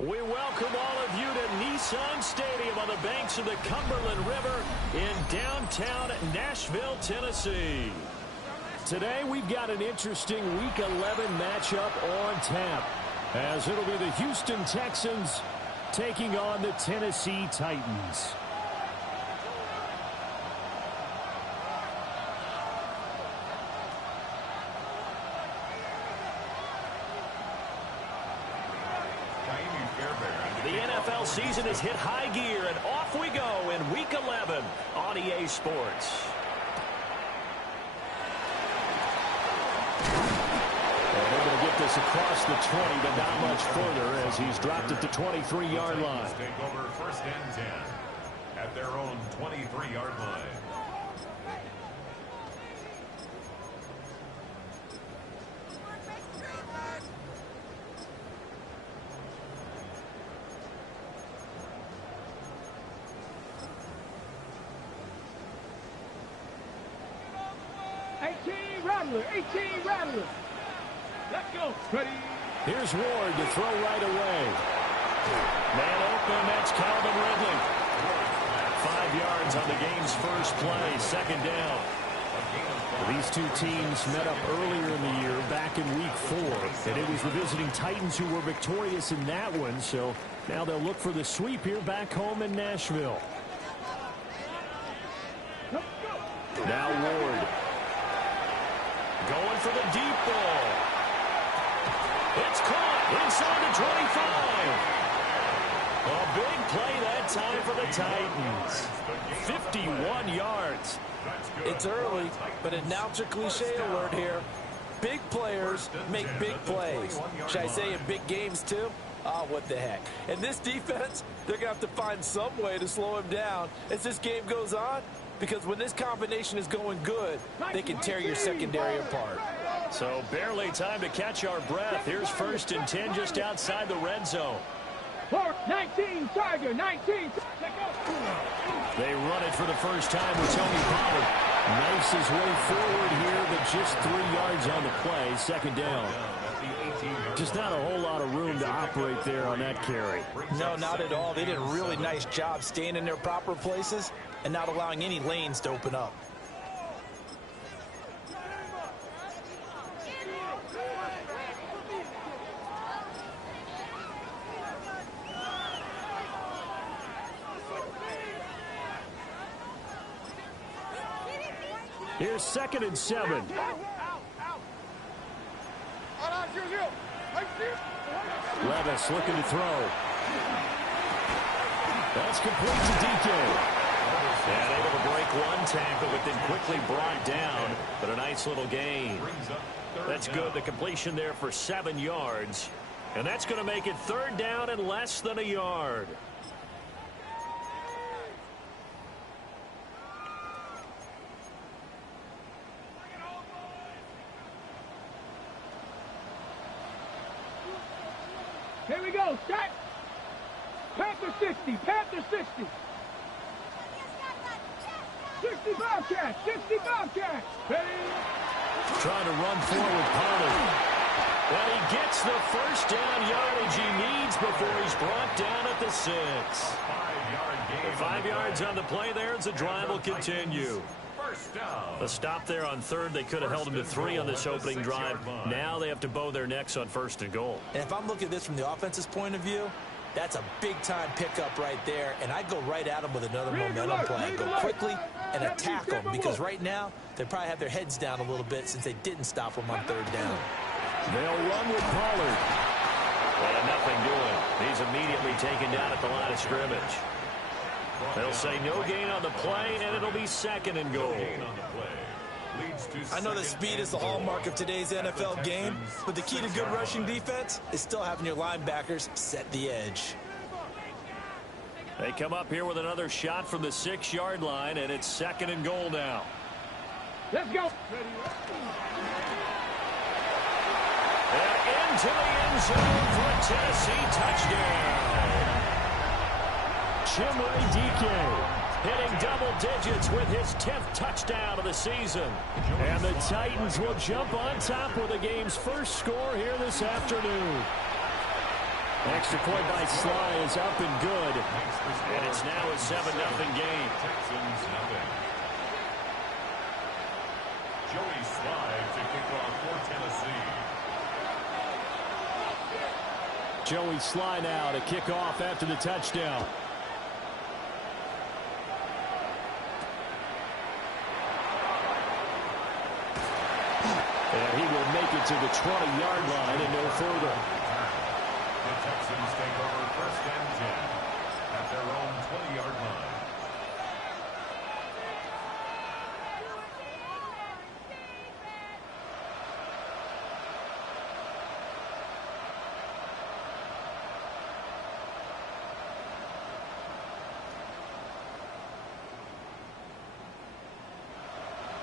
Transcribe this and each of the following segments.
We welcome all of you to Nissan Stadium on the banks of the Cumberland River in downtown Nashville, Tennessee. Today we've got an interesting Week 11 matchup on tap, as it'll be the Houston Texans taking on the Tennessee Titans. The NFL season has hit high gear, and off we go in Week 11 on EA Sports. And they're going to get this across the 20, but not much further as he's dropped at the 23-yard line. Take over first and 10 at their own 23-yard line. Rattler. Let's go. Ready. Here's Ward to throw right away. Man open, that's Calvin Ridley. 5 yards on the game's first play, second down. These two teams met up earlier in the year, back in Week 4, and it was the visiting Titans who were victorious in that one, so now they'll look for the sweep here back home in Nashville. Now Ward. Going for the deep ball. It's caught inside the 25. A big play that time for the Titans. 51 yards. It's early, but announcer cliche alert here. Big players make big plays. Should I say in big games too? Oh, what the heck. And this defense, they're going to have to find some way to slow him down as this game goes on. Because when this combination is going good, they can tear your secondary apart. So barely time to catch our breath. Here's first and 10 just outside the red zone. 19, Tiger, 19. They run it for the first time with Tony Pollard. Knifes his way forward here, but just 3 yards on the play. Second down. Just not a whole lot of room to operate there on that carry. No, not at all. They did a really nice job staying in their proper places and not allowing any lanes to open up. Here's second and 7. Levis looking to throw. That's complete to DK. And able to break one tackle, but then quickly brought down. But a nice little gain. That's good. The completion there for 7 yards. And that's going to make it third down and less than a yard. Here we go, set. Panther 60, Panther 60. 60 Bobcats, 60 Bobcats. Ready? Trying to run forward, Pollard. And he gets the first down yardage he needs before he's brought down at the 6. 5 yards on the play there as the drive will continue. A stop there on third. They could have held him to 3 on this opening drive. Now they have to bow their necks on first and goal. And if I'm looking at this from the offense's point of view, that's a big-time pickup right there. And I go right at them with another momentum play. Go quickly and attack them because right now they probably have their heads down a little bit since they didn't stop them on third down. They'll run with Pollard. And nothing doing. He's immediately taken down at the line of scrimmage. They'll say no gain on the play, and it'll be second and goal. I know that speed is the hallmark of today's NFL game, but the key to good rushing defense is still having your linebackers set the edge. They come up here with another shot from the 6-yard line, and it's second and goal now. Let's go. And into the end zone for a Tennessee touchdown. Chimway DK hitting double digits with his 10th touchdown of the season. And the Titans will jump on top with the game's first score here this afternoon. Extra point by Sly is up and good. And it's now a 7-0 game. Texans nothing. Joey Sly to kick off for Tennessee. Joey Sly now to kick off after the touchdown. And he will make it to the 20-yard line and no further. The Texans take over 1st and 10 at their own 20-yard line.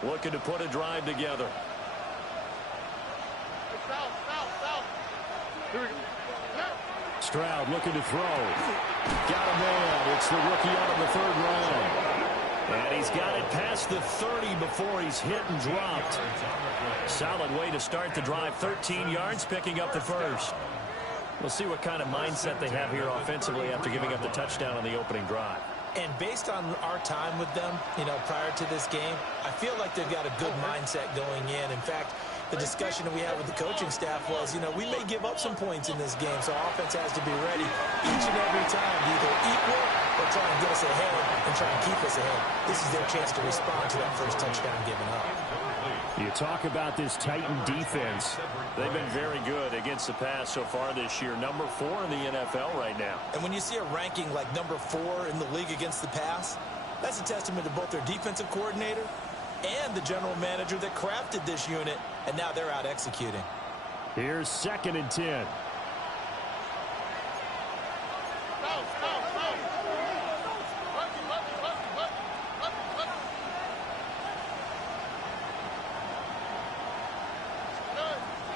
Looking to put a drive together. Stroud looking to throw. Got a man. It's the rookie out of the 3rd round. And he's got it past the 30 before he's hit and dropped. Solid way to start the drive. 13 yards, picking up the first. We'll see what kind of mindset they have here offensively after giving up the touchdown on the opening drive. And based on our time with them, prior to this game, I feel like they've got a good mindset going in. In fact, the discussion that we had with the coaching staff was, we may give up some points in this game, so offense has to be ready each and every time to either equal or try and get us ahead and try and keep us ahead. This is their chance to respond to that first touchdown given up. You talk about this Titan defense. They've been very good against the pass so far this year. Number 4 in the NFL right now. And when you see a ranking like number 4 in the league against the pass, that's a testament to both their defensive coordinator and the general manager that crafted this unit, and now they're out executing. Here's 2nd and 10.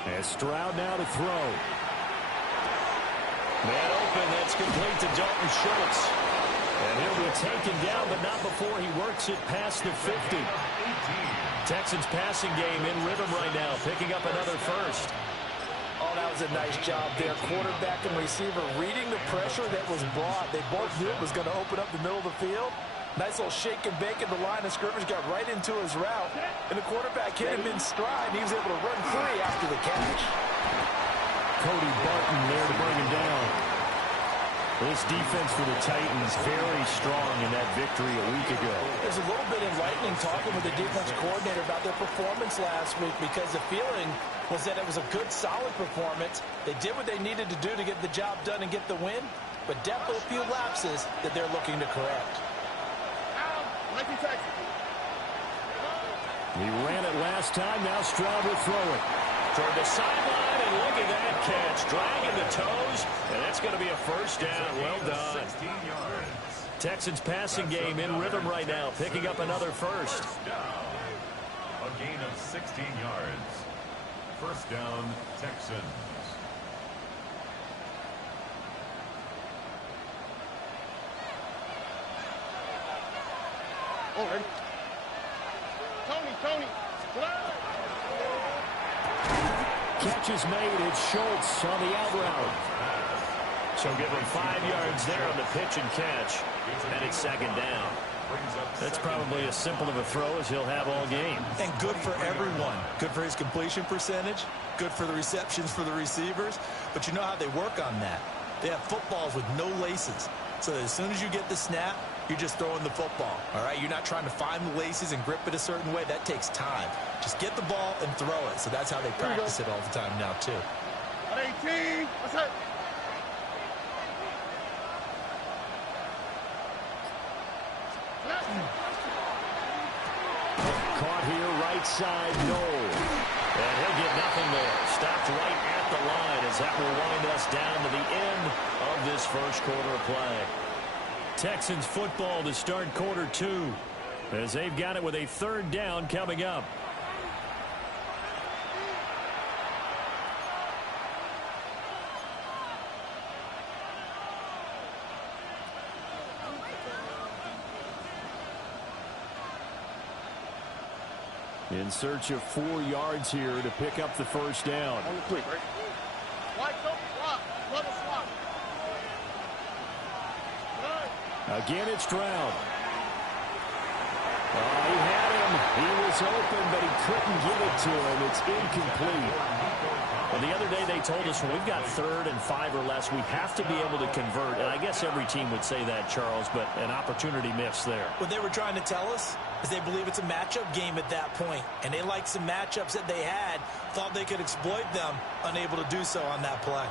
And Stroud now to throw. Man open, that's complete to Dalton Schultz. And he'll be taken down, but not before he works it past the 50. Texans passing game in rhythm right now, picking up another first. Oh, that was a nice job there. Quarterback and receiver reading the pressure that was brought. They both knew it was going to open up the middle of the field. Nice little shake and bake in the line of scrimmage, got right into his route. And the quarterback hit him in stride, and he was able to run free after the catch. Cody Barton there to bring him down. This defense for the Titans very strong in that victory a week ago. There's a little bit enlightening talking with the defense coordinator about their performance last week, because the feeling was that it was a good, solid performance. They did what they needed to do to get the job done and get the win, but definitely a few lapses that they're looking to correct. He ran it last time. Now Stroud will throw it. Toward the sideline, and look at that catch. Dragging the toes, and that's going to be a first down. Well done. 16 yards. Texans passing game in rhythm right now, picking up another first. A gain of 16 yards. First down, Texans. Over. Tony. Catch is made. It's Schultz on the out route. So give him 5 yards there on the pitch and catch. And it's 2nd down. That's probably as simple of a throw as he'll have all game. And good for everyone. Good for his completion percentage. Good for the receptions for the receivers. But you know how they work on that. They have footballs with no laces. So that as soon as you get the snap, you're just throwing the football. All right? You're not trying to find the laces and grip it a certain way. That takes time. Just get the ball and throw it. So that's how they practice it all the time now, too. 18. What's that? Caught here, right side, no. And he'll get nothing there. Stopped right at the line as that will wind us down to the end of this first quarter of play. Texans football to start quarter 2 as they've got it with a 3rd down coming up. In search of 4 yards here to pick up the first down. Quick, right? White, don't swap. Level swap. Again, it's Stroud. Oh, he had him. He was open, but he couldn't get it to him. It's incomplete. Well, the other day they told us when we've got 3rd and 5 or less, we have to be able to convert. And I guess every team would say that, Charles, but an opportunity missed there. What they were trying to tell us is they believe it's a matchup game at that point. And they liked some matchups that they had, thought they could exploit them, unable to do so on that play.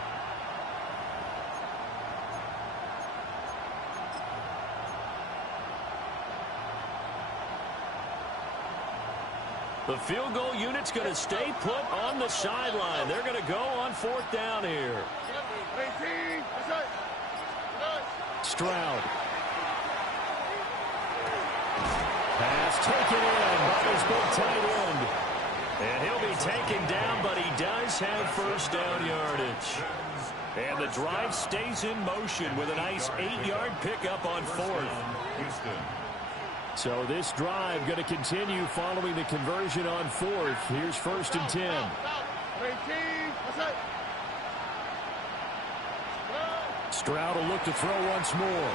The field goal unit's going to stay put on the sideline. They're going to go on 4th down here. Stroud. Pass taken in by his big tight end. And he'll be taken down, but he does have 1st down yardage. And the drive stays in motion with a nice 8-yard pickup on 4th. Houston. So this drive going to continue following the conversion on 4th. Here's 1st and 10. Stroud will look to throw once more.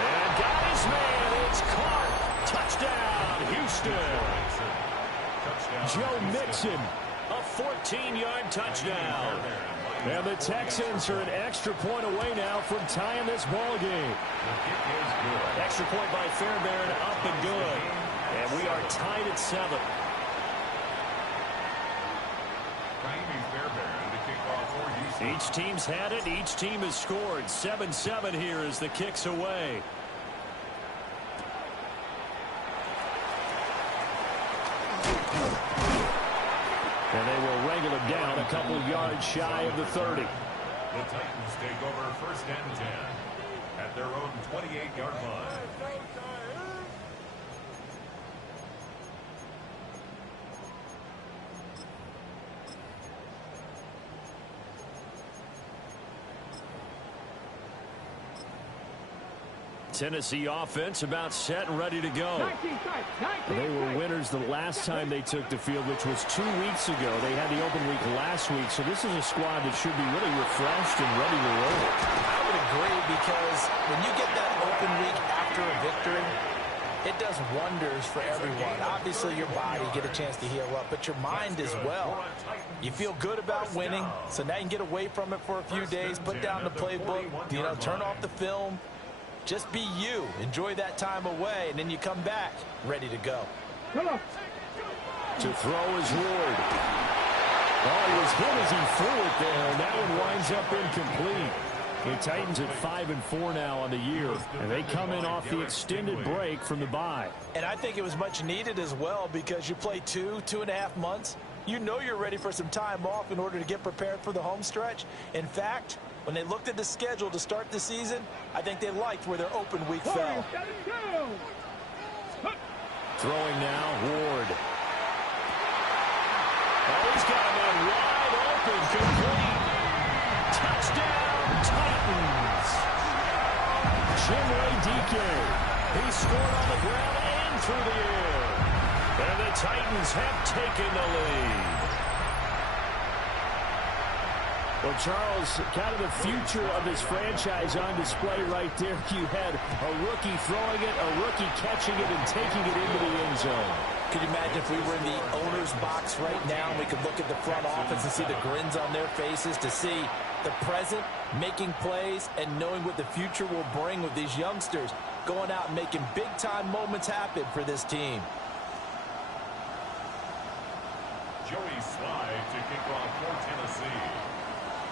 And got his man. It's caught. Touchdown, Houston. Joe Mixon, a 14-yard touchdown. And the Texans are an extra point away now from tying this ball game. Extra point by Fairbairn, up and good. And we are tied at 7. Each team's had it. Each team has scored. 7-7 here as the kick's away. And they will wrangle him down a couple yards shy of the 30. The Titans take over 1st and 10 at their own 28-yard line. Tennessee offense about set and ready to go. They were winners the last time they took the field, which was 2 weeks ago. They had the open week last week, so this is a squad that should be really refreshed and ready to roll. I would agree, because when you get that open week after a victory, it does wonders for everyone. Obviously, your body get a chance to heal up, but your mind as well. You feel good about winning, so now you can get away from it for a few days, put down the playbook, turn off the film. Just be you. Enjoy that time away, and then you come back ready to go. To throw is Ward. Oh, he was hit as he threw it there, and that one winds up incomplete. The Titans at 5-4 now on the year, and they come in off the extended break from the bye. And I think it was much needed as well, because you play 2.5 months. You know you're ready for some time off in order to get prepared for the home stretch. In fact, when they looked at the schedule to start the season, I think they liked where their open week fell. Throwing now, Ward. Oh, he's got him out wide open, complete. Touchdown, Titans. Chinwe DK. He scored on the ground and through the air. And the Titans have taken the lead. Well, Charles, kind of the future of this franchise on display right there. You had a rookie throwing it, a rookie catching it, and taking it into the end zone. Could you imagine if we were in the owner's box right now and we could look at the front office and see the grins on their faces, to see the present making plays and knowing what the future will bring with these youngsters going out and making big-time moments happen for this team. Joey Slye to kick off for Tennessee.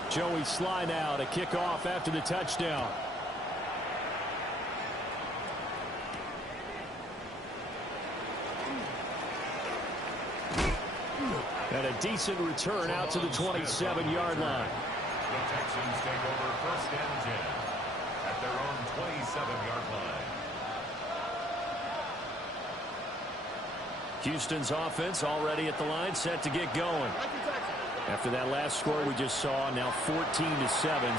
Joey Slye now to kick off after the touchdown. And a decent return out to the 27-yard line. The Texans take over 1st and 10 at their own 27-yard line. Houston's offense already at the line, set to get going. After that last score we just saw, now 14-7,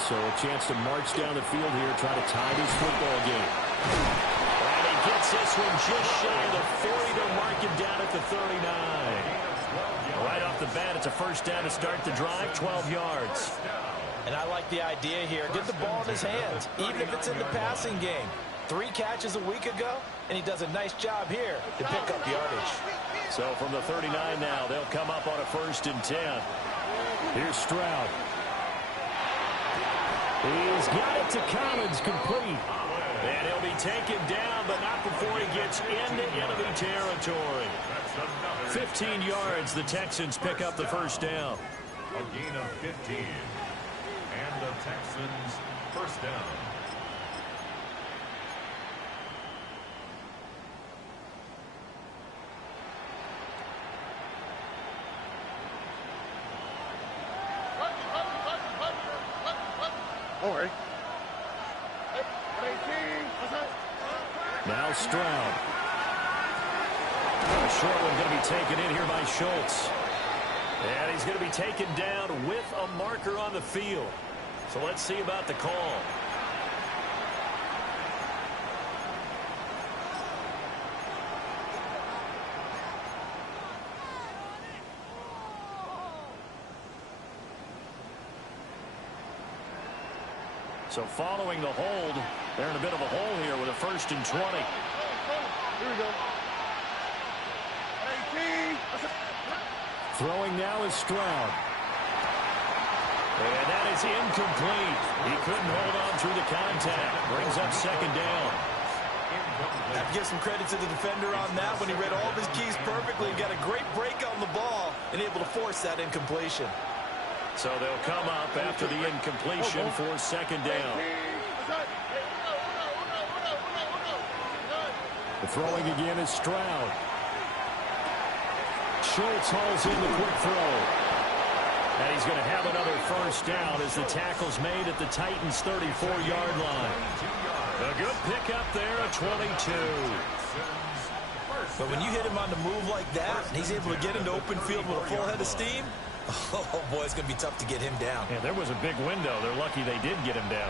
so a chance to march down the field here, try to tie this football game. And he gets this one just shy of the 40 to mark him down at the 39. Right off the bat, it's a 1st down to start the drive, 12 yards. And I like the idea here. Get the ball in his hands, even if it's in the passing game. 3 catches a week ago, and he does a nice job here to pick up yardage. So from the 39 now, they'll come up on a 1st and 10. Here's Stroud. He's got it to Collins, complete. And he'll be taken down, but not before he gets into enemy territory. 15 yards, the Texans pick up the 1st down. A gain of 15. And the Texans 1st down. Now Stroud. A short one going to be taken in here by Schultz. And he's going to be taken down with a marker on the field. So let's see about the call. So following the hold, they're in a bit of a hole here with a 1st and 20. Here we go. 18. Throwing now is Stroud. And that is incomplete. He couldn't hold on through the contact. Brings up 2nd down. I have to give some credit to the defender on that when he read all of his keys perfectly. Got a great break on the ball and able to force that incompletion. So they'll come up after the incompletion for 2nd down. The throwing again is Stroud. Schultz hauls in the quick throw. And he's going to have another 1st down as the tackle's made at the Titans' 34-yard line. A good pickup there at 22. But when you hit him on the move like that, and he's able to get into open field with a full head of steam, oh, boy, it's going to be tough to get him down. Yeah, there was a big window. They're lucky they did get him down.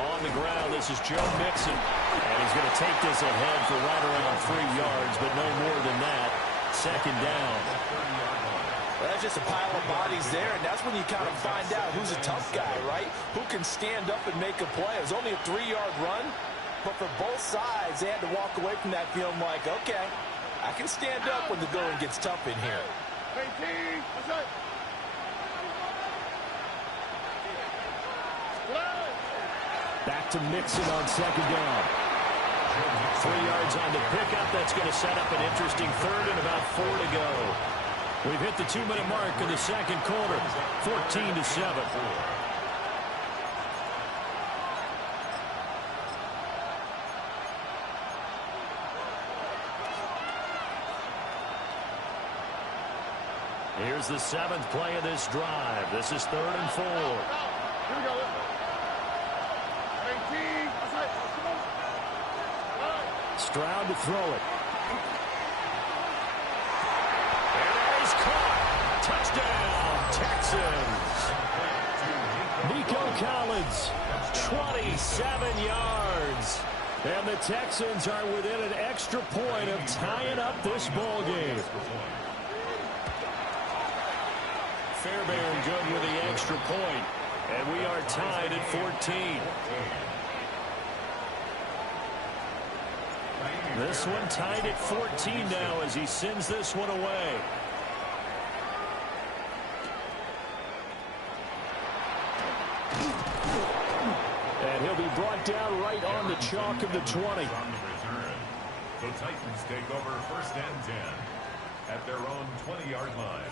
On the ground, this is Joe Mixon. And he's going to take this ahead for right around 3 yards, but no more than that. 2nd down. Well, that's just a pile of bodies there, and that's when you kind of find out who's a tough guy, right? Who can stand up and make a play. It was only a 3-yard run, but for both sides, they had to walk away from that feeling like, okay, I can stand up when the going gets tough in here. 18. Back to Mixon on 2nd down. 3 yards on the pickup. That's going to set up an interesting 3rd and about 4 to go. We've hit the 2-minute mark in the 2nd quarter. 14-7. Here's the 7th play of this drive. This is 3rd and 4. Here we go. 18. Stroud to throw it. And he's caught. Touchdown, Texans. Nico Collins, 27 yards. And the Texans are within an extra point of tying up this ball game. Fairbairn good with the extra point. And we are tied at 14. This one tied at 14 now as he sends this one away. And he'll be brought down right on the chalk of the 20. The Titans take over 1st and 10 at their own 20-yard line.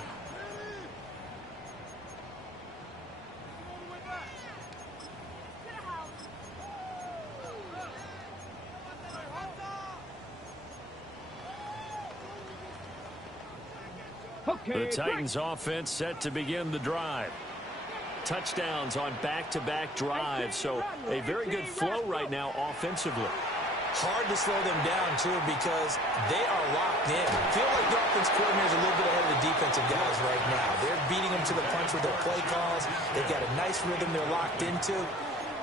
The Titans offense set to begin the drive. Touchdowns on back-to-back drives, so a very good flow right now offensively. Hard to slow them down, too, because they are locked in. Feel like the offense coordinator is a little bit ahead of the defensive guys right now. They're beating them to the punch with their play calls. They've got a nice rhythm they're locked into.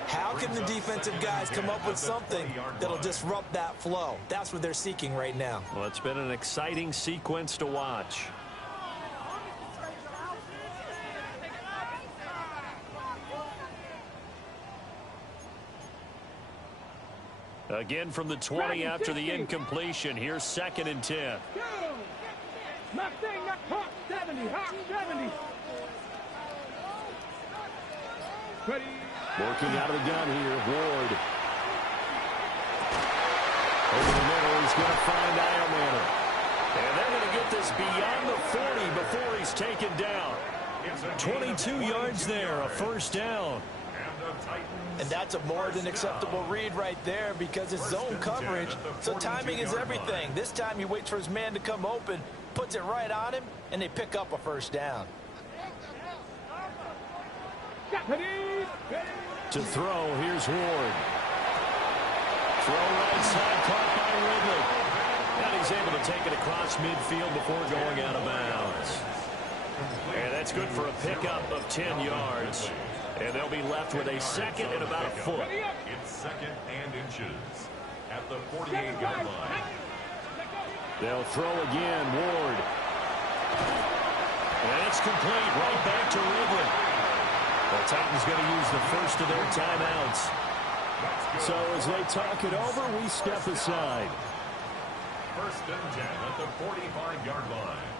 How can the defensive guys come up with something that'll disrupt that flow? That's what they're seeking right now. Well, it's been an exciting sequence to watch. Again from the 20 after the incompletion. Here's 2nd and 10. Mustang, Hawk 70, Hawk 70. Ready. Working out of the gun here, Ward. Over the middle, he's going to find Eilmanner. And they're going to get this beyond the 40 before he's taken down. 22 yards there, a first down. And that's a more than acceptable read right there because it's zone coverage, so timing is everything. This time he waits for his man to come open, puts it right on him, and they pick up a first down. To throw, here's Ward. Throw right side, caught by Ridley. And he's able to take it across midfield before going out of bounds. And that's good for a pickup of 10 yards. And they'll be left with a 2nd and about a foot. It's 2nd and inches at the 48-yard line. They'll throw again, Ward. And it's complete, right back to Ridley. The Titans going to use the first of their timeouts. So as they talk it over, we step aside. 1st and 10 at the 45-yard line.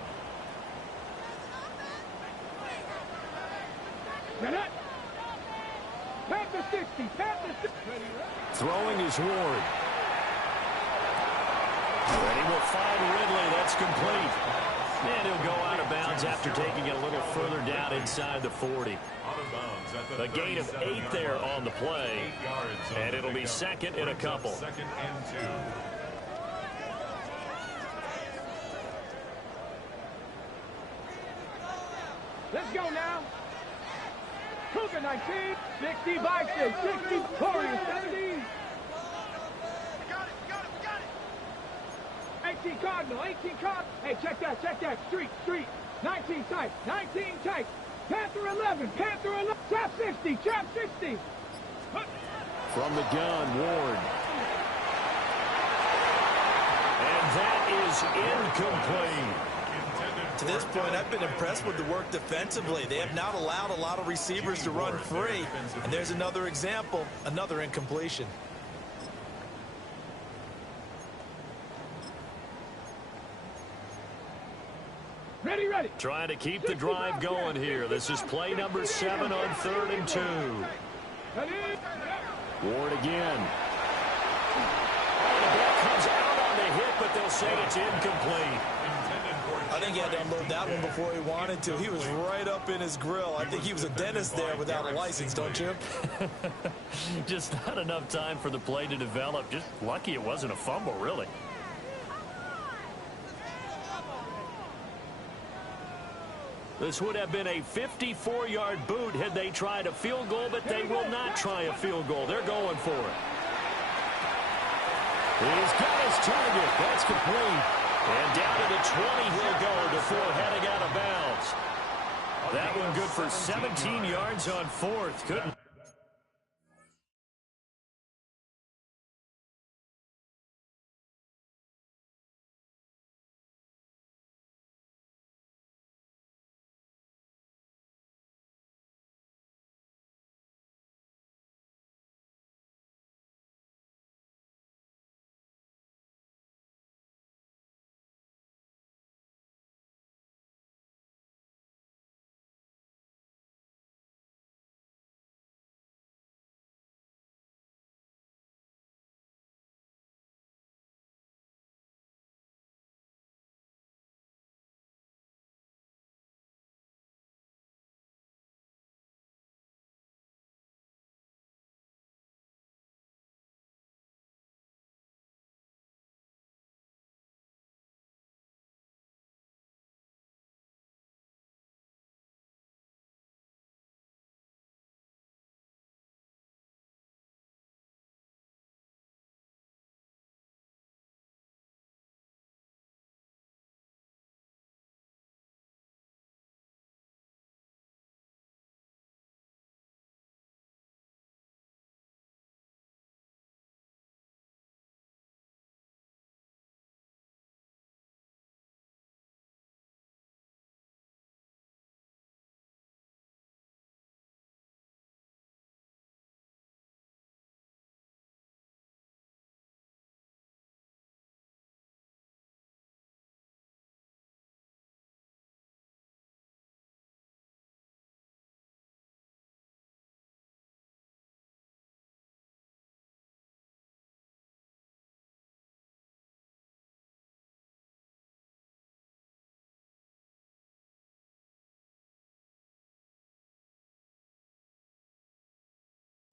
Minute. Panther 60, Panther 60. Throwing is Ward. And he will find Ridley. That's complete. And he'll go out of bounds after taking it a little further down inside the 40. A gain of 8 there on the play. And it'll be 2nd and a couple. 2nd and 2. Let's go now. Cougar 19, 60 Bison, 60 Warriors 17. 18 Cardinal, 18 Cardinal. Hey, check that. Street. 19 tight, Panther 11, Trap 60. From the gun, Ward. And that is incomplete. To this point, I've been impressed with the work defensively. They have not allowed a lot of receivers to run free. And there's another example, another incompletion. Ready. Trying to keep the drive going here. This is play number 7 on 3rd and 2. Ready. Ward again. The ball comes out on the hit, but they'll say it's incomplete. I think he had to unload that one before he wanted to. He was right up in his grill. I think he was a dentist there without a license, don't you? Just not enough time for the play to develop. Just lucky it wasn't a fumble, really. This would have been a 54-yard boot had they tried a field goal, but they will not try a field goal. They're going for it. He's got his target. That's complete. And down to the 20 he'll go before heading out of bounds. That one good for 17 yards on 4th. Couldn't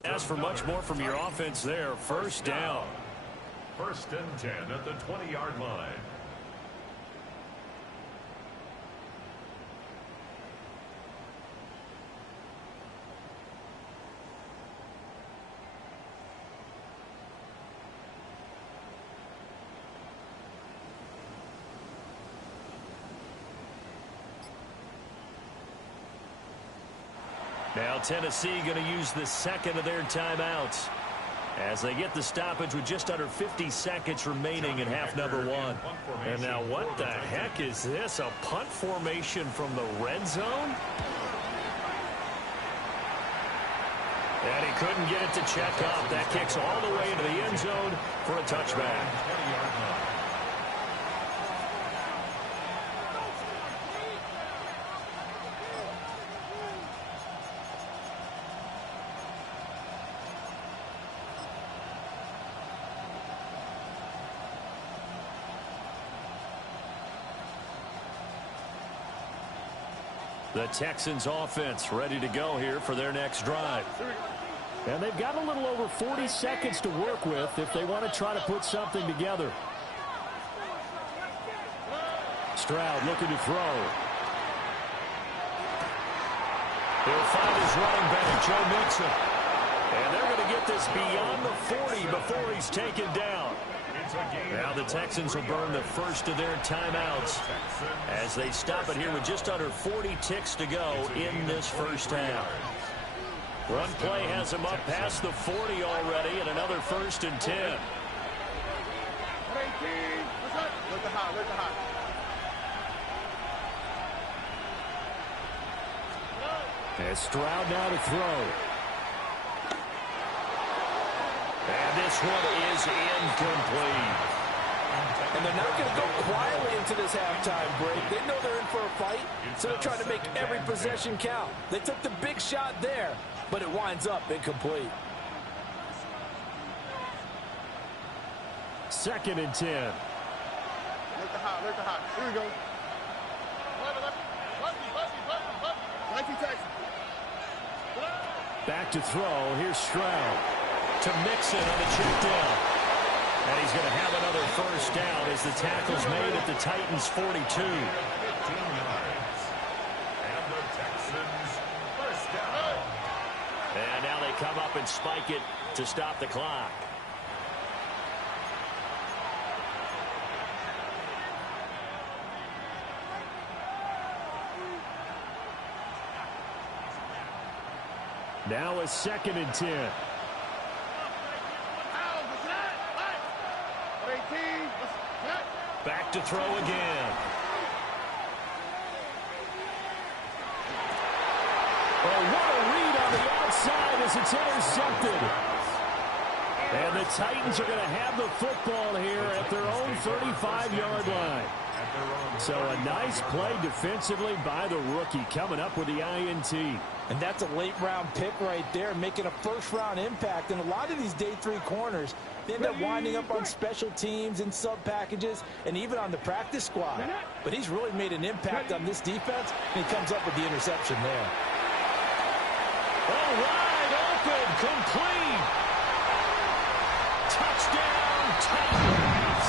Ask for much more from your offense there. First down. 1st and 10 at the 20-yard line. Now Tennessee going to use the second of their timeouts as they get the stoppage with just under 50 seconds remaining in half number 1. And now what the heck is this? A punt formation from the red zone? And he couldn't get it to check up. That kicks all the way into the end zone for a touchback. The Texans offense ready to go here for their next drive. And they've got a little over 40 seconds to work with if they want to try to put something together. Stroud looking to throw. He'll find his running back, Joe Mixon. And they're going to get this beyond the 40 before he's taken down. Now the Texans will burn the first of their timeouts as they stop it here with just under 40 ticks to go in this first half. One play has him up past the 40 already, and another 1st and 10. As Stroud now to throw. And this one is incomplete. And they're not going to go quietly into this halftime break. They know they're in for a fight, so they're trying to make every possession count. They took the big shot there, but it winds up incomplete. 2nd and 10. Here we go. Back to throw. Here's Stroud to Mixon on the check down. And he's going to have another first down as the tackle's made at the Titans' 42. 15 yards. And the Texans first down. And now they come up and spike it to stop the clock. Now a 2nd and 10. Back to throw again. Oh, what a read on the outside as it's intercepted. And the Titans are going to have the football here at their own 35-yard line. So a nice play defensively by the rookie coming up with the INT. And that's a late-round pick right there, making a first-round impact. And a lot of these day 3 corners, they end up winding up on special teams and sub-packages and even on the practice squad. But he's really made an impact on this defense, and he comes up with the interception there. Oh, wide open, complete. Touchdown, Titans.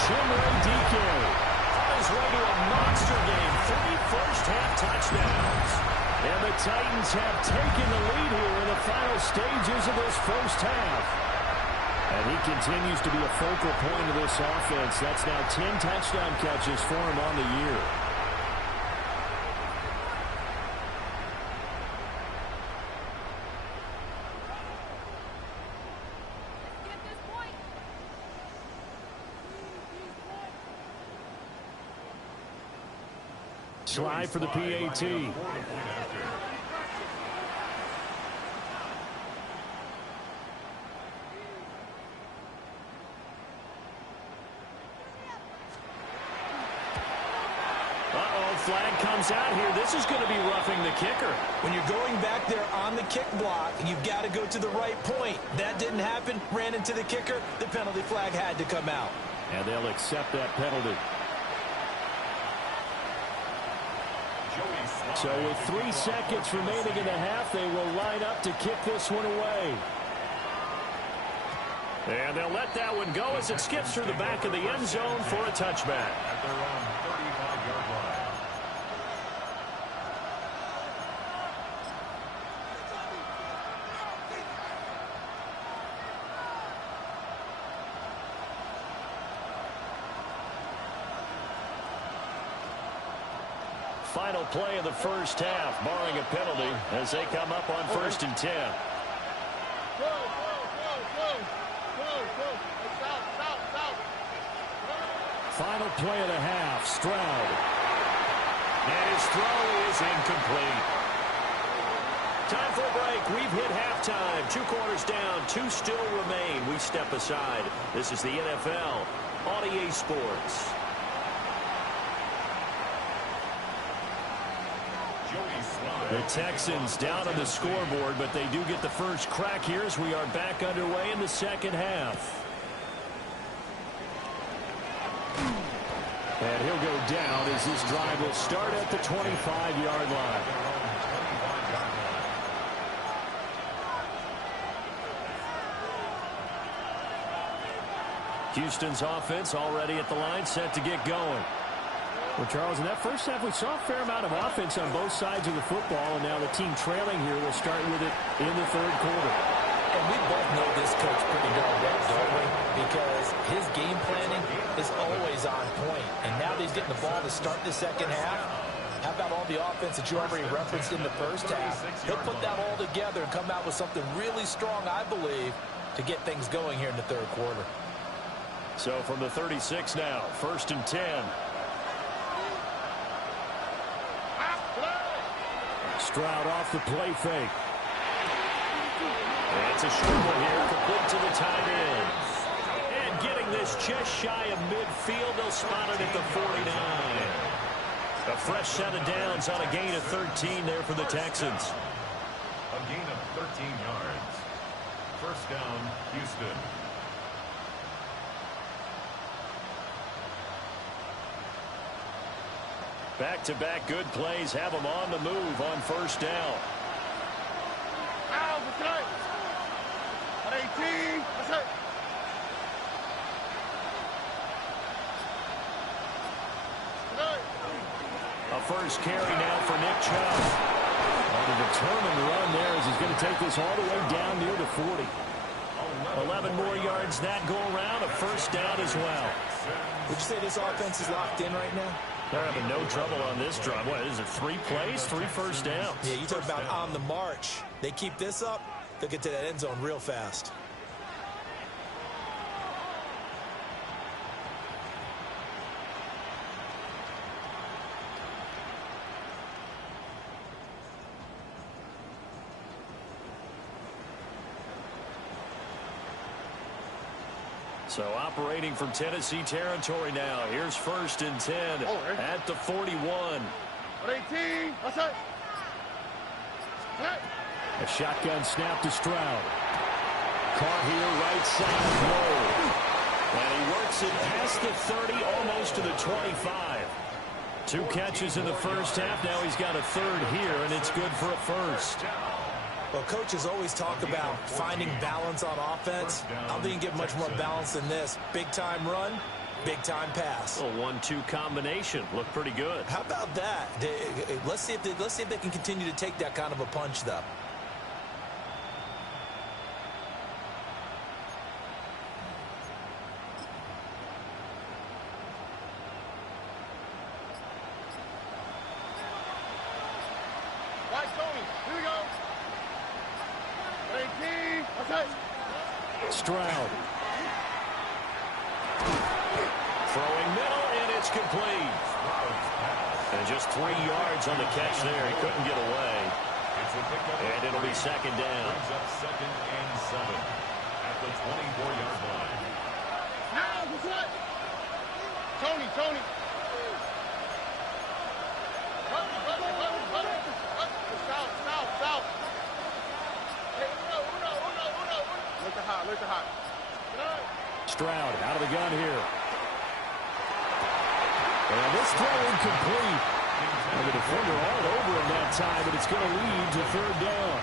Chimere DK on his way to a monster game. 3 first-half touchdowns. And the Titans have taken the lead here in the final stages of this first half. And he continues to be a focal point of this offense. That's now 10 touchdown catches for him on the year. Slide for the PAT. Flag comes out here. This is going to be roughing the kicker. When you're going back there on the kick block, you've got to go to the right point. That didn't happen. Ran into the kicker. The penalty flag had to come out. And they'll accept that penalty. So with 3 seconds remaining in the half, they will line up to kick this one away. And they'll let that one go as it skips through the back of the end zone for a touchback. At their own 35-yard line. Final play of the first half, barring a penalty, as they come up on 1st and 10. Final play of the half, Stroud. And his throw is incomplete. Time for a break. We've hit halftime. 2 quarters down, 2 still remain. We step aside. This is the NFL on EA Sports. The Texans down on the scoreboard, but they do get the first crack here as we are back underway in the second half. And he'll go down as this drive will start at the 25-yard line. Houston's offense already at the line, set to get going. Well, Charles, in that first half, we saw a fair amount of offense on both sides of the football, and now the team trailing here will start with it in the third quarter. And we both know this coach pretty darn well, don't we? Because his game planning is always on point. And now that he's getting the ball to start the second half, how about all the offense that you already referenced in the first half? He'll put that all together and come out with something really strong, I believe, to get things going here in the third quarter. So from the 36 now, 1st and 10. Stroud off the play fake. And it's a short one here, complete to the tight end. And getting this just shy of midfield, they'll spot it at the 49. A fresh set of downs on a gain of 13 there for the Texans. A gain of 13 yards. First down, Houston. Back-to-back good plays have them on the move on first down. A first carry now for Nick Chubb. On a determined run there as he's going to take this all the way down near the 40. 11 more yards that go around, a first down as well. Would you say this offense is locked in right now? They're having no trouble on this drive. What is it, 3 plays, 3 first downs? Yeah, you talk about on the march. They keep this up, they'll get to that end zone real fast. So operating from Tennessee territory now. Here's 1st and 10 at the 41. 18. That's it. A shotgun snap to Stroud. Caught here, right side, low. And he works it past the 30, almost to the 25. 2 catches in the first half. Now he's got a third here, and it's good for a first. Well, coaches always talk about finding balance on offense. I don't think you get much more balance than this. Big-time run, big-time pass. A 1-2 combination. Looked pretty good. How about that? Let's see if they can continue to take that kind of a punch, though. Stroud. Throwing middle, and it's complete. And just 3 yards on the catch there. He couldn't get away. And it'll be second down. Brings up 2nd and 7 at the 24-yard line. Now, what's that? Tony. South. Hey, Uno. Look hot. Stroud out of the gun here. And this throw incomplete. And the defender all over him that time, and it's going to lead to third down.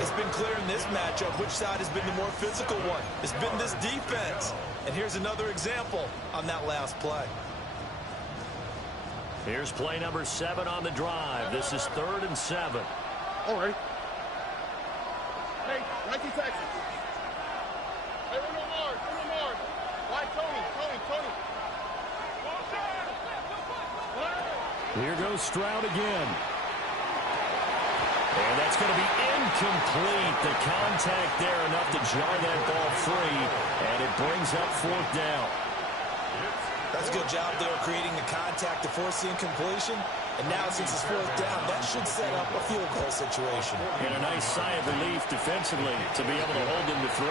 It's been clear in this matchup which side has been the more physical one. It's been this defense. And here's another example on that last play. Here's play number 7 on the drive. This is 3rd and 7. All right. Hey, Nike Texas. Hey, Uno Mars. Why, Tony. Here goes Stroud again. And that's going to be incomplete. The contact there enough to jar that ball free. And it brings up 4th down. That's a good job there of creating the contact to force the incompletion. And now since it's 4th down, that should set up a field goal situation. And a nice sigh of relief defensively to be able to hold him to 3.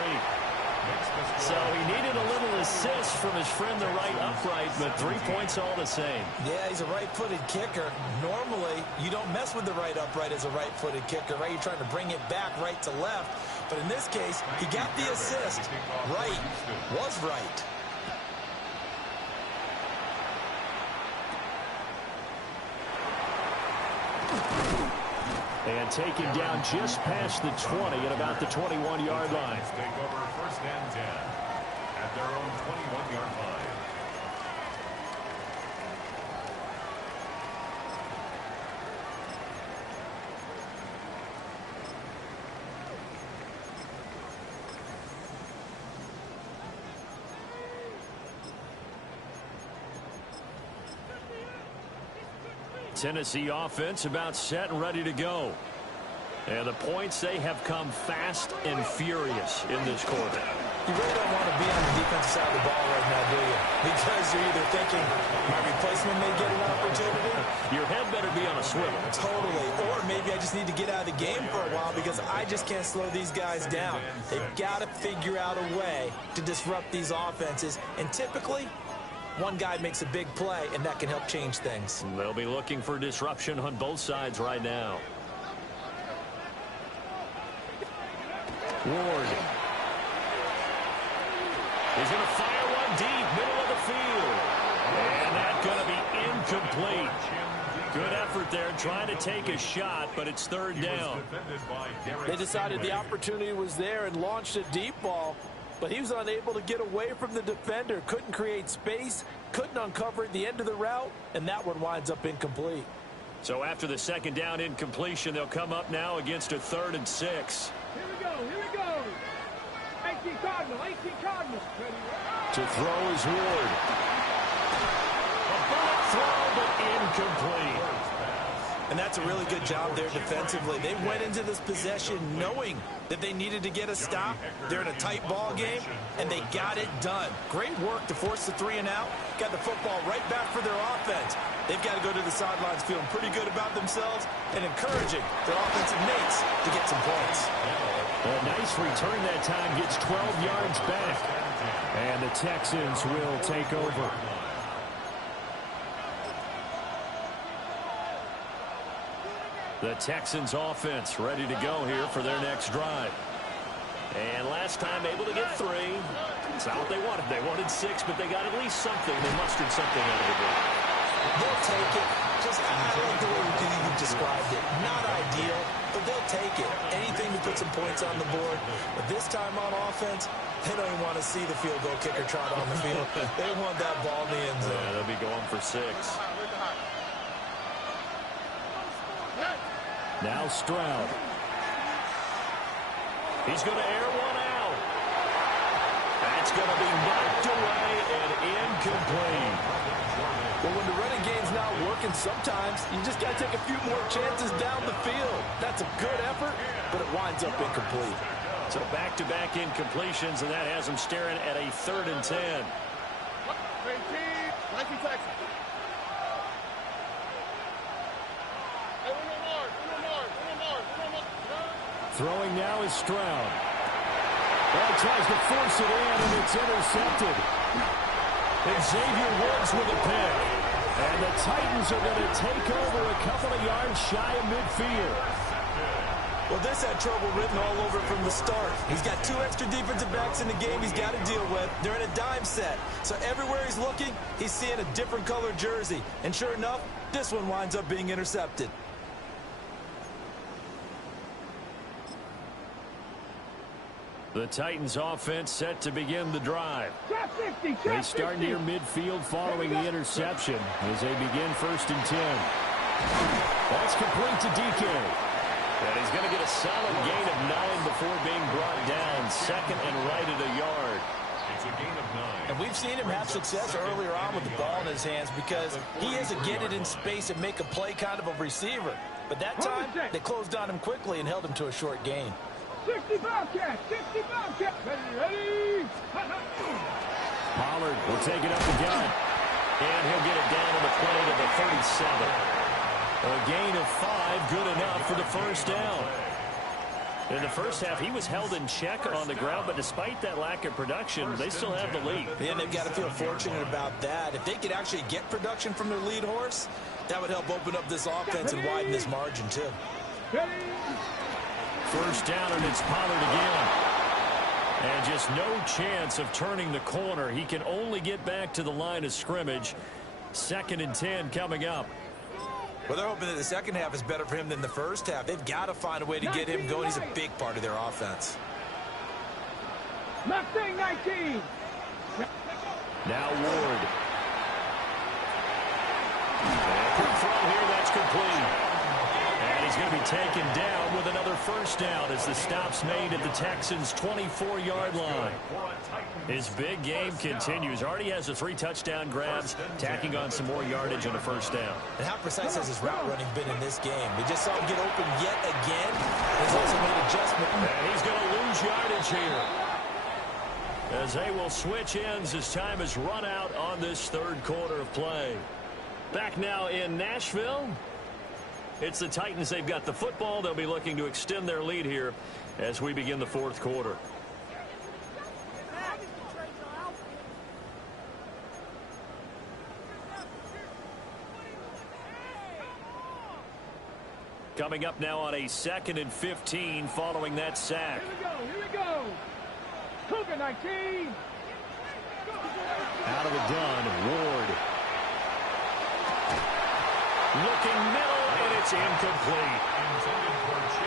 So he needed a little assist from his friend the right upright, but 3 points all the same. Yeah, he's a right-footed kicker. Normally, you don't mess with the right upright as a right-footed kicker, right? You're trying to bring it back right to left. But in this case, he got the assist. Right was right. And taken down just past the 20 at about the 21-yard line. Take over 1st and 10 at their own 21-yard line. Tennessee offense about set and ready to go. And the points, they have come fast and furious in this quarter. You really don't want to be on the defensive side of the ball right now, do you? Because you're either thinking, my replacement may get an opportunity. Your head better be on a swivel. Totally. Or maybe I just need to get out of the game for a while because I just can't slow these guys down. They've got to figure out a way to disrupt these offenses. And typically, one guy makes a big play, and that can help change things. They'll be looking for disruption on both sides right now. Ward. He's going to fire one deep, middle of the field. And that's going to be incomplete. Good effort there, trying to take a shot, but it's 3rd down. They decided the opportunity was there and launched a deep ball. But he was unable to get away from the defender, couldn't create space, couldn't uncover the end of the route, and that one winds up incomplete. So after the 2nd down incompletion, they'll come up now against a 3rd and 6. Here we go. 18 Cardinal. To throw is Ward. A bullet throw, but incomplete. And that's a really good job there defensively. They went into this possession knowing that they needed to get a stop. They're in a tight ball game, and they got it done. Great work to force the 3 and out. Got the football right back for their offense. They've got to go to the sidelines feeling pretty good about themselves and encouraging their offensive mates to get some points. A nice return that time, gets 12 yards back. And the Texans will take over. The Texans offense ready to go here for their next drive. And last time able to get 3. It's not what they wanted. They wanted 6, but they got at least something. They mustered something out of the game. They'll take it. Just, I like the way you described it. Not ideal, but they'll take it. Anything to put some points on the board. But this time on offense, they don't even want to see the field goal kicker trot on the field. They want that ball in the end zone. Yeah, they'll be going for 6. Now Stroud. He's going to air one out. That's going to be knocked away and incomplete. Well, when the running game's not working, sometimes you just got to take a few more chances down the field. That's a good effort, but it winds up incomplete. So back-to-back incompletions, and that has them staring at a 3rd and 10. 19 Texas. Throwing now is Stroud. Ball tries to force it in, and it's intercepted. Xavier Woods with a pick. And the Titans are going to take over a couple of yards shy of midfield. Well, this had trouble written all over from the start. He's got 2 extra defensive backs in the game he's got to deal with. They're in a dime set. So everywhere he's looking, he's seeing a different color jersey. And sure enough, this one winds up being intercepted. The Titans offense set to begin the drive. They start near midfield following the interception as they begin 1st and 10. That's complete to DK. And he's going to get a solid gain of 9 before being brought down. 2nd and right at a yard. It's a gain of 9. And we've seen him have success earlier on with the ball in his hands because he has to get it in space and make a play kind of a receiver. But that time, they closed on him quickly and held him to a short gain. 60 Bobcats, 60 Bobcats. Ready? Pollard will take it up the gut. And he'll get it down on the play to the 37. A gain of 5, good enough for the 1st down. In the first half, he was held in check on the ground, but despite that lack of production, they still have the lead. And they've got to feel fortunate about that. If they could actually get production from their lead horse, that would help open up this offense and widen this margin, too. Ready? 1st down, and it's Pollard again. And just no chance of turning the corner. He can only get back to the line of scrimmage. 2nd and 10 coming up. Well, they're hoping that the second half is better for him than the first half. They've got to find a way to get him going. He's a big part of their offense. Mustang 19. Now Ward. And quick throw here, that's complete. And he's going to be taken down with another 1st down as the stop's made at the Texans' 24-yard line. His big game continues. Already has the 3 touchdown grabs, tacking on some more yardage on a 1st down. And how precise has his route running been in this game? We just saw him get open yet again. He's also made adjustment. And he's going to lose yardage here, as they will switch ends as time has run out on this 3rd quarter of play. Back now in Nashville. It's the Titans. They've got the football. They'll be looking to extend their lead here as we begin the 4th quarter. Coming up now on a 2nd and 15 following that sack. Here we go. Cougar 19. Out of the gun, Ward. Looking middle, and it's incomplete.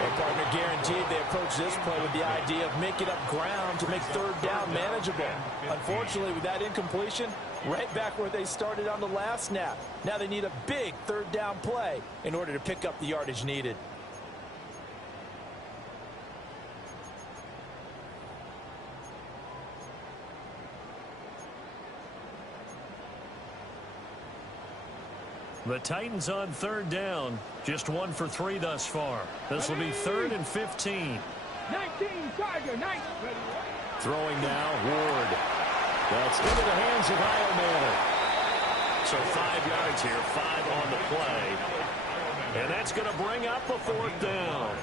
Well, partner, guaranteed they approach this play with the idea of making up ground to make 3rd down manageable. Unfortunately, with that incompletion, right back where they started on the last snap. Now they need a big 3rd down play in order to pick up the yardage needed. The Titans on 3rd down. Just 1 for 3 thus far. This will be 3rd and 15. 19 Tiger, 19. Throwing now, Ward. That's into the hands of Heilman. So 5 yards here, 5 on the play. And that's going to bring up a 4th down.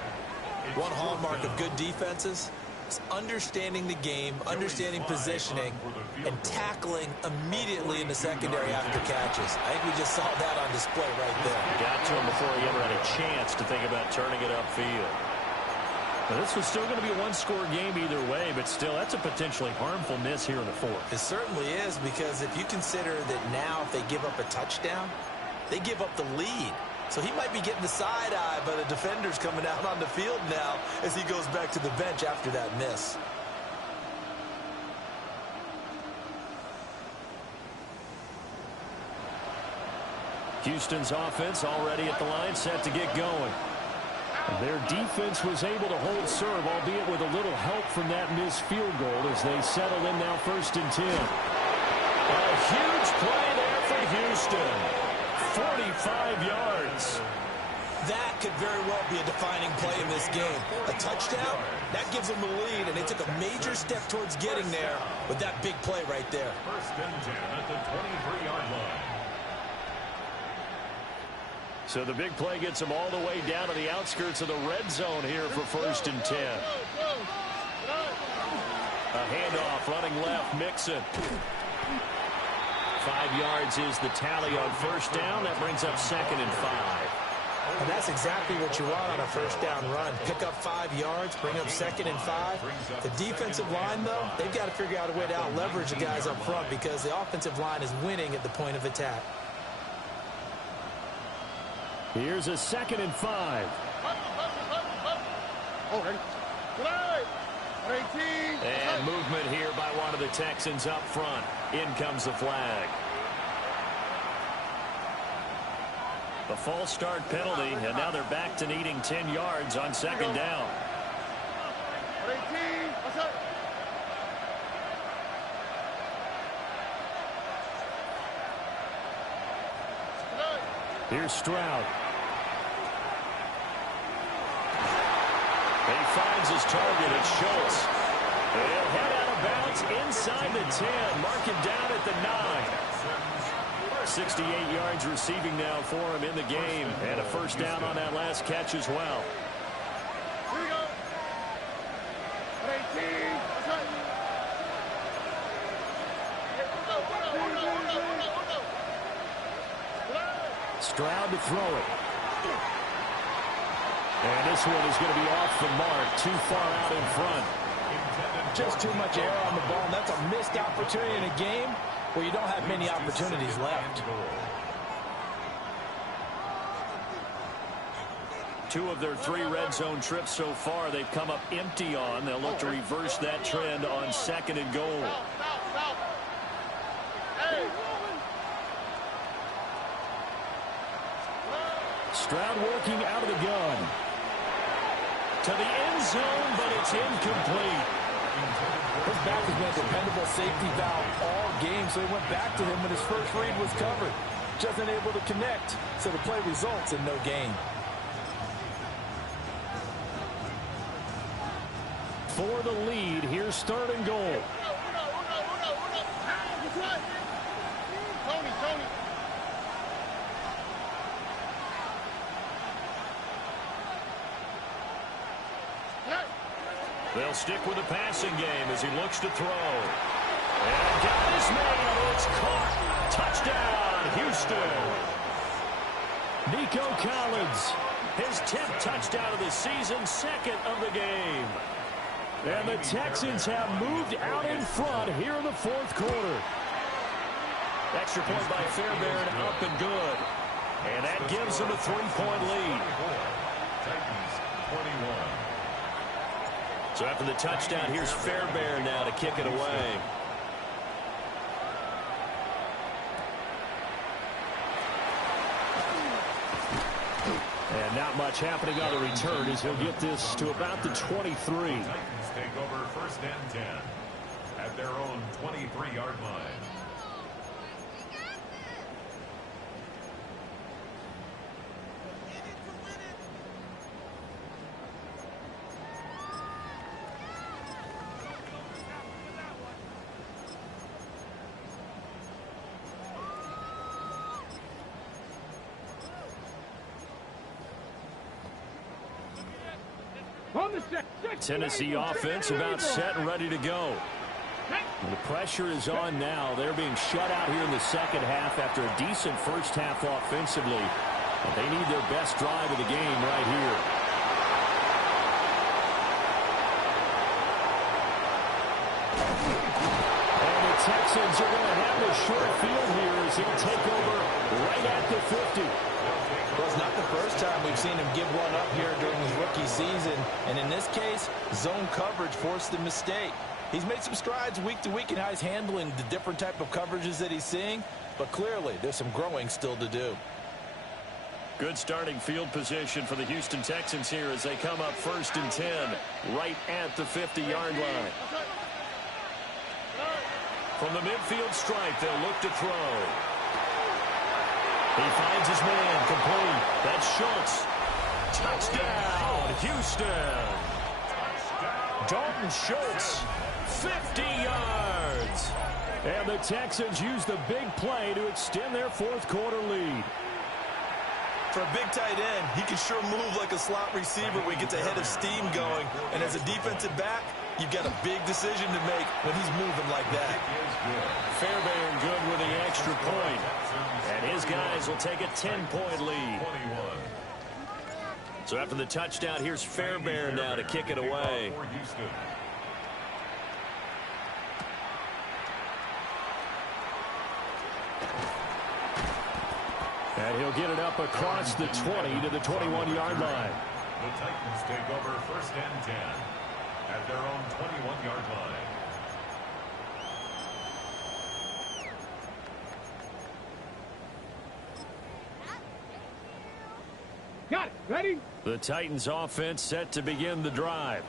One hallmark of good defenses is understanding the game, understanding positioning, and tackling immediately in the secondary after catches. I think we just saw that on display right there. Got to him before he ever had a chance to think about turning it upfield. Now, this was still going to be a 1-score game either way, but still, that's a potentially harmful miss here in the 4th. It certainly is, because if you consider that now if they give up a touchdown, they give up the lead. So he might be getting the side eye by the defenders coming out on the field now as he goes back to the bench after that miss. Houston's offense already at the line, set to get going. Their defense was able to hold serve, albeit with a little help from that missed field goal as they settle in now 1st and 10. A huge play there for Houston. 45 yards. That could very well be a defining play in this game. A touchdown, that gives them the lead, and they took a major step towards getting there with that big play right there. 1st and 10 at the 23-yard line. So the big play gets them all the way down to the outskirts of the red zone here for 1st and 10. A handoff running left, Mixon. 5 yards is the tally on 1st down. That brings up 2nd and 5. And that's exactly what you want on a first down run. Pick up 5 yards, bring up 2nd and 5. The defensive line, though, they've got to figure out a way to out-leverage the guys up front because the offensive line is winning at the point of attack. Here's a 2nd and 5. And movement here by one of the Texans up front. In comes the flag. A false start penalty, and now they're back to needing 10 yards on 2nd down. Here's Stroud. He finds his target. It's Schultz. He'll head out of bounds inside the 10. Mark him down at the 9. 68 yards receiving now for him in the game. And a first down on that last catch as well. Here we go. 18. Stroud to throw it. And this one is going to be off the mark. Too far out in front. Just too much air on the ball. And that's a missed opportunity in a game where you don't have many opportunities left. 2 of their 3 red zone trips so far they've come up empty on. They'll look to reverse that trend on 2nd and goal. Stroud working out of the gun. To the end zone, but it's incomplete. His back has been a dependable safety valve all game, so he went back to him when his first read was covered. Just unable to connect, so the play results in no gain. For the lead, here's 3rd and goal. Tony. They'll stick with the passing game as he looks to throw. And got his man. It's caught. Touchdown, Houston. Nico Collins, his 10th touchdown of the season, 2nd of the game. And the Texans have moved out in front here in the 4th quarter. Extra point by Fairbairn, up and good. And that gives them a 3-point lead. Titans 21. So after the touchdown, here's Fairbairn now to kick it away. And not much happening on the return as he'll get this to about the 23. Titans take over 1st and 10 at their own 23-yard line. Tennessee offense about set and ready to go. And the pressure is on now. They're being shut out here in the 2nd half after a decent first half offensively. But they need their best drive of the game right here. And the Texans are going to have a short field here as he'll take over right at the 50. Well, it's not the first time we've seen him give one up here during his rookie season. And in this case, zone coverage forced the mistake. He's made some strides week to week in how he's handling the different type of coverages that he's seeing. But clearly, there's some growing still to do. Good starting field position for the Houston Texans here as they come up 1st and 10 right at the 50-yard line. From the midfield stripe, they'll look to throw. He finds his man, complete. That's Schultz. Touchdown, Houston. Dalton Schultz, 50 yards. And the Texans use the big play to extend their 4th quarter lead. For a big tight end, he can sure move like a slot receiver when he gets a head of steam going. And as a defensive back, you've got a big decision to make when he's moving like that. Fairbairn good with the extra point. And his guys will take a 10-point lead. 21. So after the touchdown, here's Fairbairn now to kick it away. And he'll get it up across the 20 to the 21-yard line. The Titans take over 1st and 10 at their own 21-yard line. Got it. Ready? The Titans offense set to begin the drive.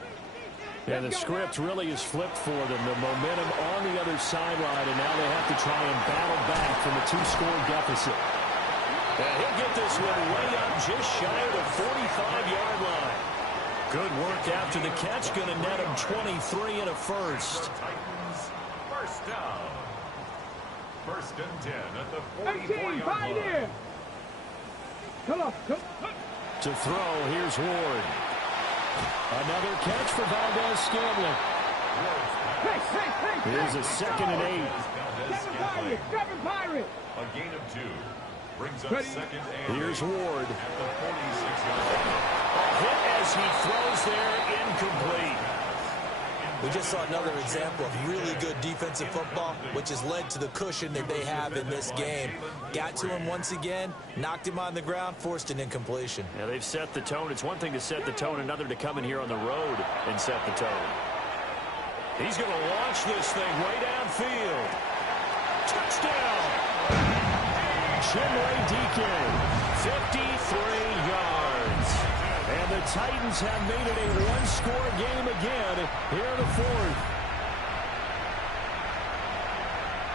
And the script really is flipped for them. The momentum on the other sideline, and now they have to try and battle back from a 2-score deficit. And he'll get this one way up just shy of the 45-yard line. Good work after the catch. Going to net him 23 and a first. Titans first down. 1st and 10 at the 18, 44-yard right line. here. Come on. Come on. To throw, here's Ward. Another catch for Valdez-Scantling. Hey. Here's a 2nd and 8. Seven Pirate. A gain of 2 brings up Ready. 2nd and Here's 8 Ward. at the 46-yard line. Hit as he throws there, incomplete. We just saw another example of really good defensive football, which has led to the cushion that they have in this game. Got to him once again, knocked him on the ground, forced an incompletion. Yeah, they've set the tone. It's one thing to set the tone, another to come in here on the road and set the tone. He's going to launch this thing way downfield. Touchdown! Chinley DK, 53 yards. and the Titans have made it a one-score game again here in the 4th.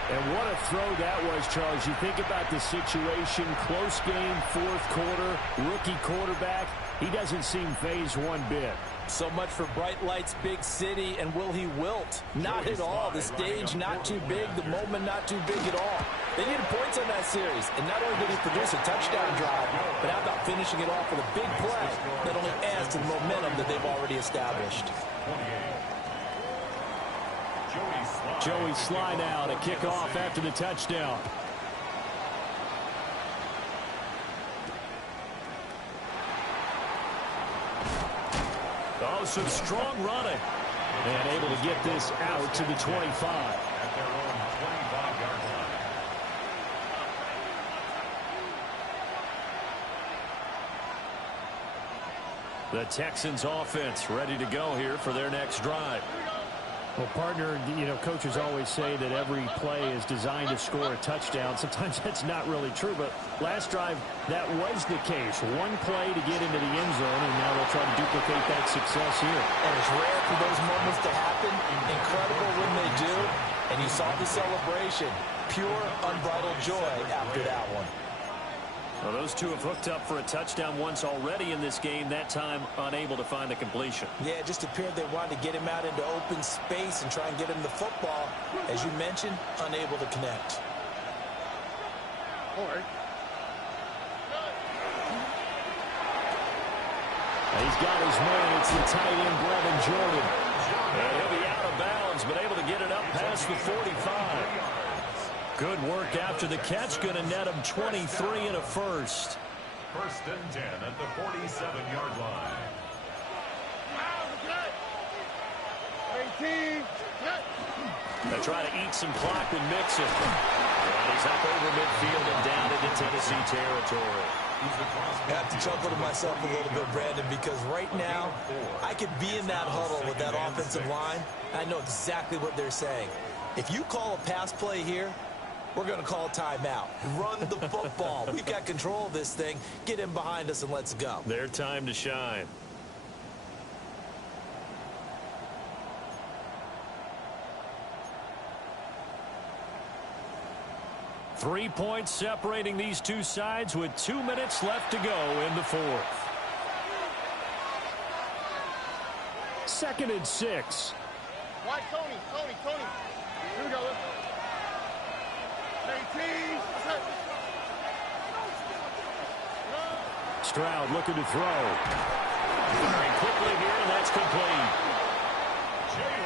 And what a throw that was, Charles. You think about the situation, close game, 4th quarter, rookie quarterback. He doesn't seem phased one bit. So much for bright lights, big city, and will he wilt? Not at all. The stage not too big, the moment not too big at all. They needed points on that series, and not only did he produce a touchdown drive, but how about finishing it off with a big play that only adds to the momentum that they've already established. Joey Sly now to kick off after the touchdown. Oh, some strong running. And able to get this out to the 25. At their own 25-yard line. The Texans offense ready to go here for their next drive. Well, partner, you know, coaches always say that every play is designed to score a touchdown. Sometimes that's not really true, but last drive, that was the case. One play to get into the end zone, and now they'll try to duplicate that success here. And it's rare for those moments to happen. Incredible when they do. And you saw the celebration. Pure, unbridled joy after that one. Well, those two have hooked up for a touchdown once already in this game, that time unable to find the completion. Yeah, it just appeared they wanted to get him out into open space and try and get him the football. As you mentioned, unable to connect. All right. He's got his man. It's the tight end, Brevin Jordan. And he'll be out of bounds, but able to get it up past the 45. Good work after the catch. Going to net him 23 and a first. 1st and 10 at the 47-yard line. 18. They try to eat some clock with Mixon. And he's up over midfield and down into Tennessee territory. I have to chuckle to myself a little bit, Brandon, because right now I could be in that huddle with that offensive line. I know exactly what they're saying. If you call a pass play here, we're going to call timeout. Run the football. We've got control of this thing. Get in behind us and let's go. Their time to shine. Three points separating these two sides with 2 minutes left to go in the 4th. 2nd and 6. Why, Tony? Here we go. 18. Stroud looking to throw. Very quickly here, and that's complete.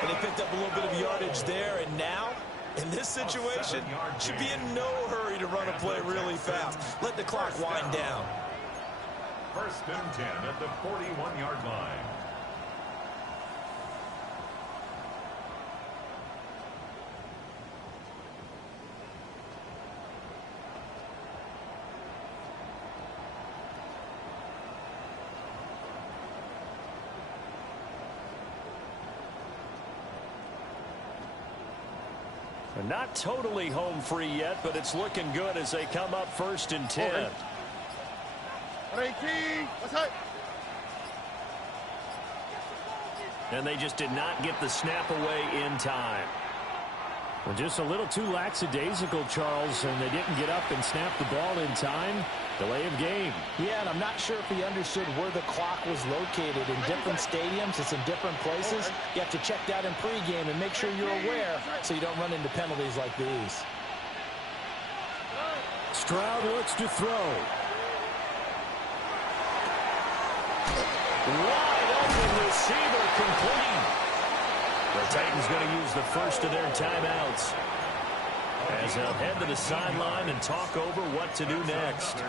And they picked up a little bit of yardage there, and now, in this situation, should be in no hurry to run a play really fast. Let the clock wind down. First and 10 at the 41-yard line. Not totally home free yet, but it's looking good as they come up first and 10. 18. What's up? And they just did not get the snap away in time. Well, just a little too lackadaisical, Charles, and they didn't get up and snap the ball in time. Delay of game. Yeah, and I'm not sure if he understood where the clock was located. In different stadiums, it's in different places. You have to check that in pregame and make sure you're aware so you don't run into penalties like these. Stroud looks to throw. Wide open receiver complete. The Titans going to use the first of their timeouts as they'll head to the sideline and talk over what to do next.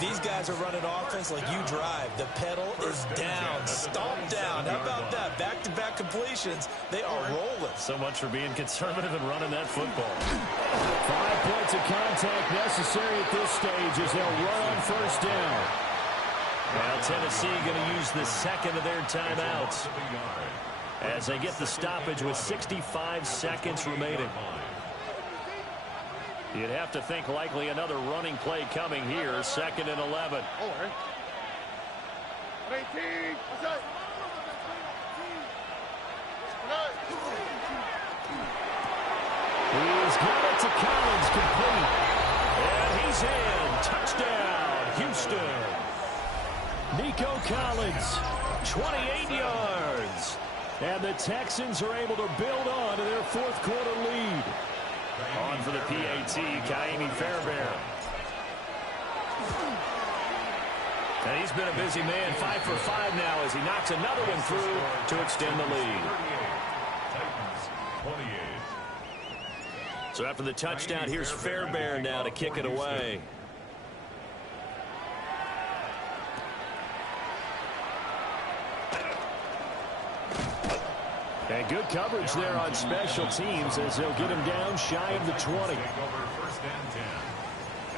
These guys are running offense like you drive. The pedal is down, stomped down. How about that? Back-to-back completions. They are rolling. So much for being conservative and running that football. 5 points of contact necessary at this stage as they'll run on first down. Now Tennessee going to use the second of their timeouts as they get the stoppage with 65 seconds remaining. You'd have to think likely another running play coming here. 2nd and 11. 18. What's up? He's got it to Collins, complete. And he's in. Touchdown, Houston. Nico Collins, 28 yards. And the Texans are able to build on to their fourth quarter lead. On for the PAT, Kaimi Fairbairn. And he's been a busy man, 5 for 5 now as he knocks another one through to extend the lead. Titans 28. So after the touchdown, here's Fairbairn now to kick it away. And good coverage there on special teams as they'll get him down shy of the 20. Take over first and 10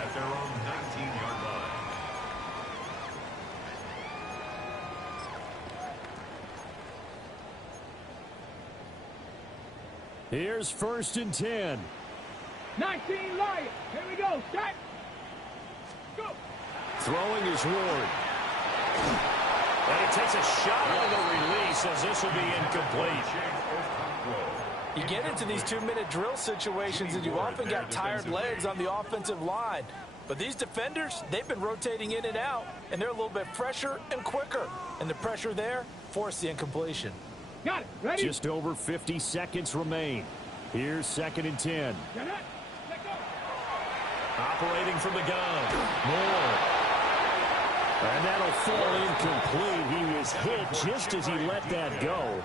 at their own 19-yard line. Here's first and 10. 19 Lions. Here we go. Set. Go. Throwing is Ward. And he takes a shot on the release as this will be incomplete. You get into these 2-minute drill situations and you often got tired legs on the offensive line. But these defenders, they've been rotating in and out, and they're a little bit fresher and quicker. And the pressure there forced the incompletion. Got it. Ready? Just over 50 seconds remain. Here's 2nd and 10. Get it. Let go. Operating from the gun. Moore. And that'll fall incomplete. He was hit just as he let that go.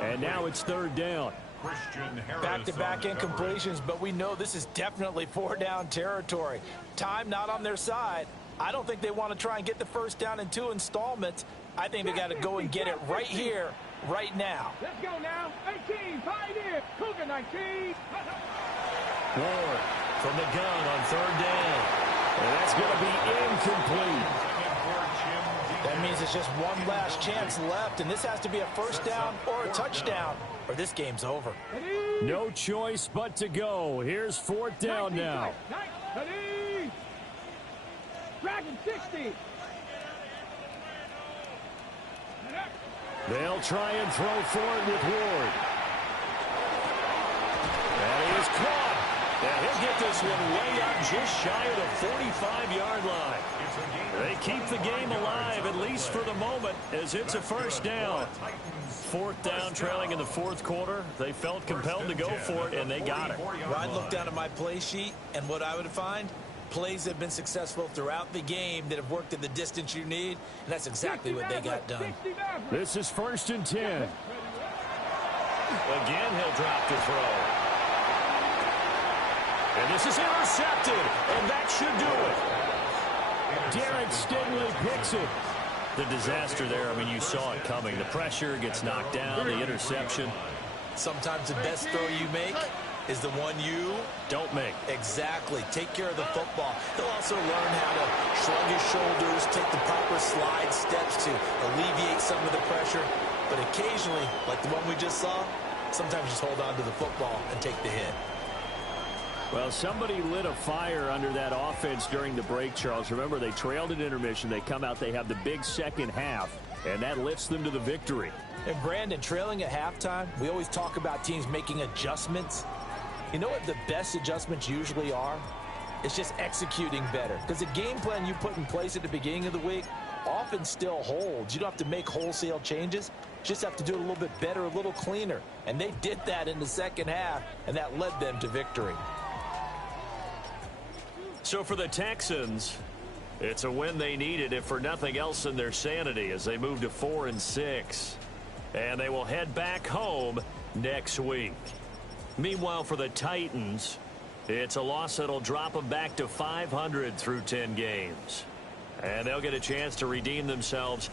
And now it's 3rd down. Back-to-back incompletions, but we know this is definitely 4-down territory. Time not on their side. I don't think they want to try and get the first down in 2 installments. I think they got to go and get it right here, right now. Let's go now. 18. Pioneer. Cougar 19. Ward from the gun on 3rd down. And that's going to be incomplete. That means it's just one last chance left, and this has to be a first down or a touchdown, or this game's over. No choice but to go. Here's 4th down now. Ready. Dragon 60. They'll try and throw for it with Ward. And he is caught. And he'll get this one way up just shy of the 45-yard line. They keep the game alive, at least for the moment, as it's a first down. 4th down, trailing in the 4th quarter. They felt compelled to go for it, and they got it. Well, I'd look down at my play sheet, and what I would find, plays that have been successful throughout the game that have worked at the distance you need, and that's exactly what they got done. This is 1st and 10. Again, he'll drop to throw. And this is intercepted, and that should do it. Derek Stingley picks it. The disaster there, I mean, you saw it coming. The pressure gets knocked down, the interception. Sometimes the best throw you make is the one you don't make. Exactly. Take care of the football. He'll also learn how to shrug his shoulders, take the proper slide steps to alleviate some of the pressure. But occasionally, like the one we just saw, sometimes just hold on to the football and take the hit. Well, somebody lit a fire under that offense during the break, Charles. Remember, they trailed at intermission. They come out, they have the big second half, and that lifts them to the victory. And Brandon, trailing at halftime, we always talk about teams making adjustments. You know what the best adjustments usually are? It's just executing better. Because the game plan you put in place at the beginning of the week often still holds. You don't have to make wholesale changes. Just have to do it a little bit better, a little cleaner. And they did that in the second half, and that led them to victory. So for the Texans, it's a win they needed, if for nothing else in their sanity, as they move to 4-6. And they will head back home next week. Meanwhile, for the Titans, it's a loss that'll drop them back to 500 through 10 games. And they'll get a chance to redeem themselves